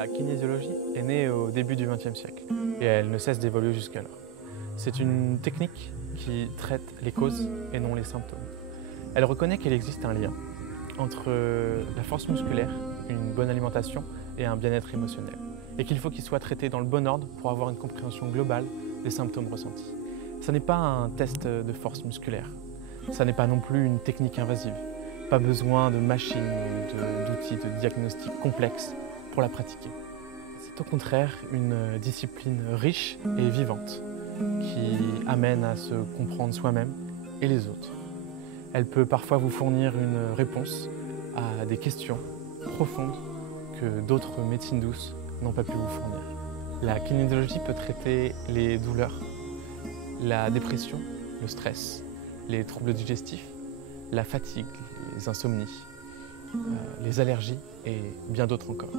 La kinésiologie est née au début du XXe siècle et elle ne cesse d'évoluer jusqu'alors. C'est une technique qui traite les causes et non les symptômes. Elle reconnaît qu'il existe un lien entre la force musculaire, une bonne alimentation et un bien-être émotionnel, et qu'il faut qu'il soit traité dans le bon ordre pour avoir une compréhension globale des symptômes ressentis. Ce n'est pas un test de force musculaire, ça n'est pas non plus une technique invasive. Pas besoin de machines ou d'outils de diagnostic complexes pour la pratiquer. C'est au contraire une discipline riche et vivante qui amène à se comprendre soi-même et les autres. Elle peut parfois vous fournir une réponse à des questions profondes que d'autres médecines douces n'ont pas pu vous fournir. La kinésiologie peut traiter les douleurs, la dépression, le stress, les troubles digestifs, la fatigue, les insomnies, les allergies et bien d'autres encore.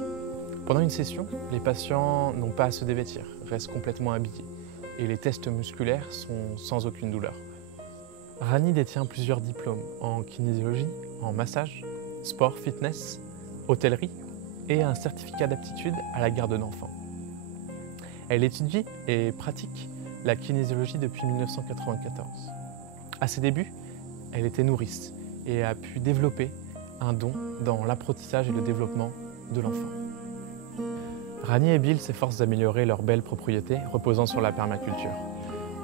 Pendant une session, les patients n'ont pas à se dévêtir, restent complètement habillés et les tests musculaires sont sans aucune douleur. Rani détient plusieurs diplômes en kinésiologie, en massage, sport, fitness, hôtellerie et un certificat d'aptitude à la garde d'enfants. Elle étudie et pratique la kinésiologie depuis 1994. À ses débuts, elle était nourrice et a pu développer un don dans l'apprentissage et le développement de l'enfant. Rani et Bill s'efforcent d'améliorer leurs belles propriétés reposant sur la permaculture.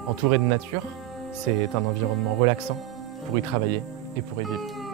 Entouré de nature, c'est un environnement relaxant pour y travailler et pour y vivre.